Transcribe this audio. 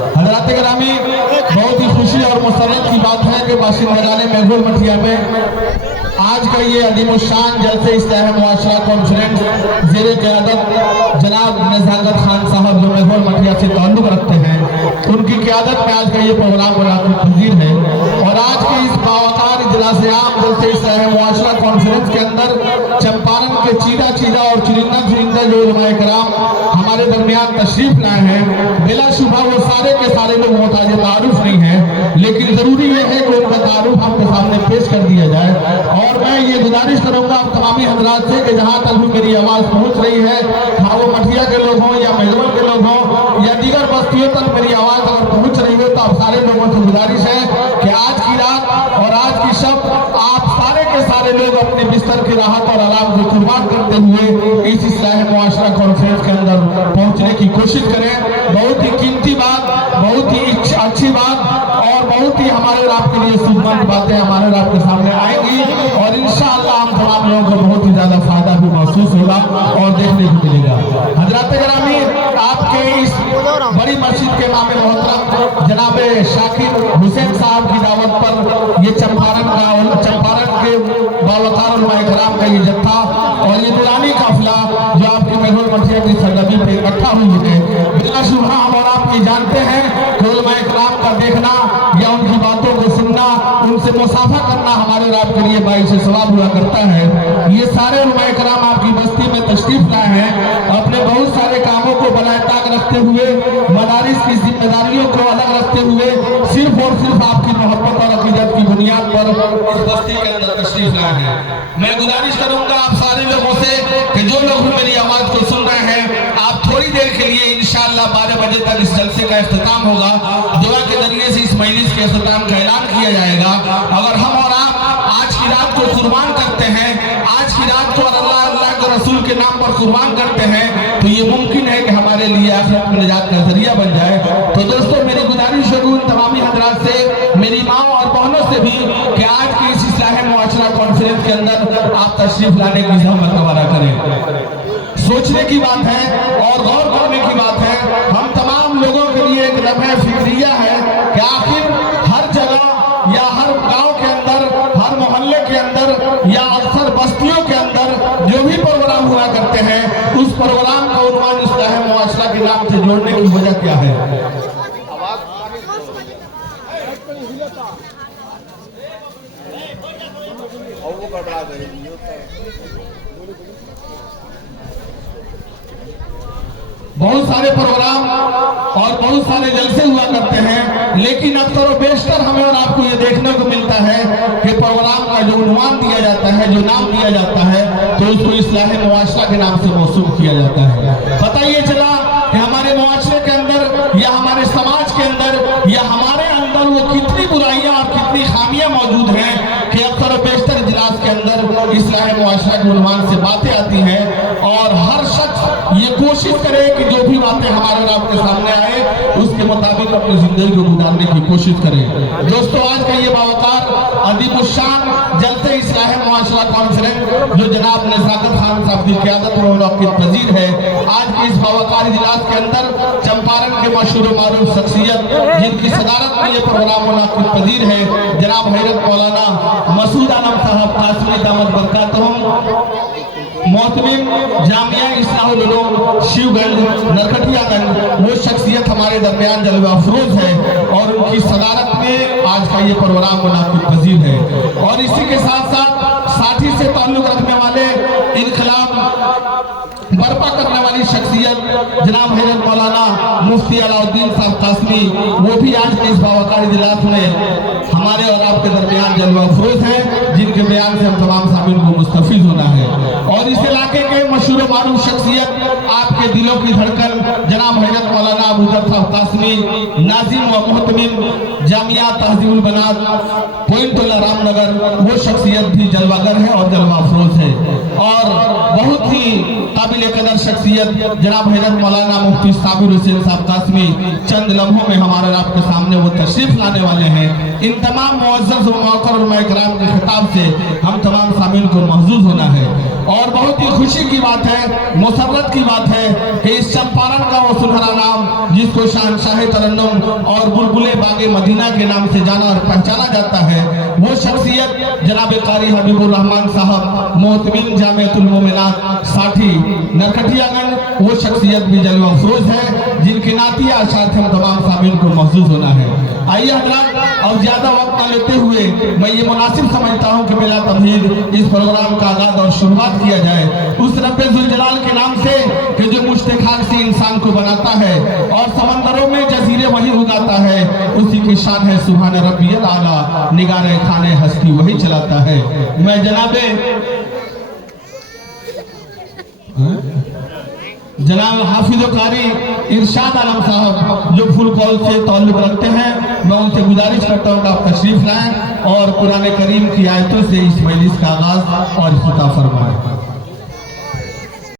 हज़रात गिरामी, बहुत ही खुशी और मसरत की बात है कि बाशिर मैदान मेघोल मठिया में आज का ये अदीमुशान जलसे इस्लाह मुआशरा कॉन्फ्रेंस ज़ेरे क़यादत जनाब नज़ाकत खान साहब जो मेघोल मठिया से ताल्लुक़ रखते हैं, उनकी क़यादत में आज का ये प्रोग्राम मुनाक़िद पज़ीर है। और आज के इस बावकार इजलास आम जलसे इस्लाह मुआशरा कॉन्फ्रेंस के अंदर चंपारण के चीदा चीदा और चुनिंदा चुनिंदा जो उलमाए कराम हमारे दरमियान तशरीफ लाए हैं, बिलाशुबा वो सारे के सारे लोग मोहताज तारुफ नहीं है, लेकिन जरूरी ये है कि उनका तारुफ आपके सामने पेश कर दिया जाए। और मैं ये गुजारिश करूंगा आप तमामी हजरात से कि जहां तक भी मेरी आवाज पहुंच रही है, हाँ वो मठिया के लोग हों या मेघोल के लोग हों या दीगर बस्तियों तक मेरी आवाज अगर पहुंच रही हो, तो आप सारे लोगों से गुजारिश है कि आज की रात और आज की शब आप सारे के सारे लोग अपने बिस्तर की राहत और आराम को कुर्बान करते हुए इस इस्लाह मुआशरा कॉन्फ्रेंस के अंदर पहुंचने की कोशिश करें। बहुत ही कीमती बात, बहुत ही अच्छी बात और बहुत ही हमारे और आपके लिए सुखमंद बातें हमारे और आपके सामने आएंगी और इंशाअल्लाह हम तमाम लोगों को बहुत ही ज्यादा फायदा भी महसूस होगा और देखने को मिलेगा। हजरात गिरामी, आपके इस बड़ी मस्जिद के इमाम मोहतरम जनाब शाकिर हुसैन साहब की दावत पर ये चंपारण के बावकार उलमाए कराम का ये जत्था और ये नूरानी काफिला जो आपके मेघोल मठिया की सरजमी पे इकट्ठा हुई है, बिलाशुबहा हम और आप ये जानते हैं कि उलमाए कराम का देखना या उनकी बातों को सुनना, उनसे मुसाफा करना हमारे और आपके लिए बाइस सवाब हुआ करता है। ये सारे उलमाए कराम आपकी बस्ती में तशरीफ लाए हैं, अपने बहुत सारे कामों को बनाए ताक रखते हुए, मदारिस की जिम्मेदारियों को अलग रखते हुए सिर्फ और सिर्फ आपकी मोहब्बत और अकीदत की बुनियाद पर इस बस्ती के अंदर तशरीफ लाए हैं। मैं गुजारिश करूंगा आप सारे लोगों से कि जो लोग भी मेरी आवाज को सुन रहे हैं, आप थोड़ी देर के लिए इंशाअल्लाह 12 बजे तक इस जलसे का इख्तिताम होगा, दुआ के जरिए से इस मजलिस के इख्तिताम का ऐलान किया जाएगा। अगर हम और आप आज की रात को कुर्बान करते हैं, आज की रात को अल्लाह के रसूल के नाम पर कुर्बान करते हैं, तो ये मुमकिन है कि हमारे लिए आखिरत में निजात का जरिया बन जाए। तो दोस्तों, मेरी गुजारिश है उन तमामी हजरात से, मेरी माँ और बहनों से भी कि आज की इस इस्लाह मुआशरा कॉन्फ्रेंस के अंदर आप तशरीफ लाने की ज़हमत गवारा करें। सोचने की बात है और गौर करने की बात है। हम तमाम लोगों के लिए एक लम्हा फिक्रिया है कि आखिर हर जगह या हर गांव के अंदर, हर मोहल्ले के अंदर या अक्सर बस्तियों के अंदर जो भी प्रोग्राम हुआ करते हैं, उस प्रोग्राम का उन्वान इस्लाह मुआशरा के नाम से जोड़ने की वजह क्या है? बहुत सारे प्रोग्राम और बहुत सारे जलसे हुआ करते हैं, लेकिन अक्सर बेशतर हमें और आपको ये देखने को मिलता है कि प्रोग्राम का जो उन्वान दिया जाता है, जो नाम दिया जाता है, तो उसको इस्लाह मुआशरा के नाम से मौसूफ किया जाता है। पता ये चला कि हमारे मुआशरे के अंदर या हमारे समाज के अंदर या हमारे अंदर वो कितनी बुराइयां और कितनी खामियां मौजूद हैं कि अक्सर बेशतर इजलास के अंदर इस्लाह मुआशरा के उन्वान से बातें आती हैं और हर शख्स ये कोशिश करे कि जो भी बातें हमारे और आपके सामने आए उसके मुताबिक अपनी जिंदगी को गुजारने की कोशिश करें। दोस्तों, आज का ये बावकार अदीमुशान जलसे इस्लाह मुआशरा कॉन्फ्रेंस जो जनाब नज़ाकत खान साहब की क़यादत में मुनाक़िद पज़ीर है, आज के इस बावकार इजलास के अंदर चंपारण के मशहूर मारूफ शख्सियत जिनकी सदारत में ये प्रोग्राम मुनाक़िद पज़ीर है, जनाब हज़रत मौलाना मसूद आलम साहब कासमी दामद बरकातहुम मोहतमिम जामिया इस्लाहुल उलूम शिवगंज नरकटियागंज, वो शख्सियत हमारे दरमियान जलवा अफरोज है और उनकी सदारत में आज का ये प्रोग्राम मुनाक़िद पज़ीर है। और इसी के साथ साथ साथी से ताल्लुक़ रखने वाले, इनकलाब बर्पा करने वाली शख्सियत जनाब हज़रत मौलाना मुफ्ती अलाउद्दीन साहब कासमी, वो भी आज के इस बावकार इजलास में हमारे और आपके दरमियान जलवा अफरोज है, जिनके बयान से हम तमाम सामीन को मुस्तफीद होना है। और इस इलाके के मशहूर मारूफ शख्सियत, आपके दिलों की धड़कन जनाब हज़रत मौलाना अबूजर साहब कासमी, नाज़िम व मोहतमिम जामिया तहज़ीबुल बनात पॉइंटोला रामनगर, वो शख्सियत भी जलवागर है और जलवा अफरोज है। और बहुत ही काबिल कदर शख्सियत जनाब हज़रत मौलाना मुफ्ती साबिर हुसैन साहब कासमी चंद लम्हों में हमारे आपके सामने वो तशरीफ लाने वाले हैं। इन तमाम मुअज़्ज़ज़ व मुअक्कर उलमाए किराम के खिताब से हम तमाम सामीन को महज़ूज़ होना है। और बहुत ही खुशी की बात है, मुसर्रत की बात है कि इस चंपारण का वो सुनहरा नाम जिसको जिसको शहंशाह तरन्नुम और बुलबुले बागे मदीना के नाम से जाना और पहचाना जाता है, वो शख्सियत जनाब कारी हबीबुर रहमान साहब मोहतमिन जामियतुल मोमिनात साठी नरकटियागंज, वो शख्सियत भी जलवा अफरोज है जिनके नातिया अशात हम तमाम सामीन को महसूस होना है। आइए हज़रात, अब ज्यादा वक्त न लेते हुए मैं ये मुनासिब समझता हूँ कि बिला तमहीद इस प्रोग्राम का आगाज और शुरुआत किया जाए उस रब्बे जुल जलाल के नाम से कि जो मुश्त खाक से इंसान को बनाता है और समंदरों में जजीरे वही उगाता है, उसी की शान है सुभान रब्बियल आला, निगारे खाने हस्ती वही चलाता है। मैं जनाब हाफिज कारी इरशाद आलम साहब जो फुल कॉल से ताल्लुक रखते हैं, मैं उनसे गुजारिश करता हूँ कि आप तशरीफ लाएं और कुरान करीम की आयतों से इस मजलिस का आगाज और इफ्तिताह फरमाएं।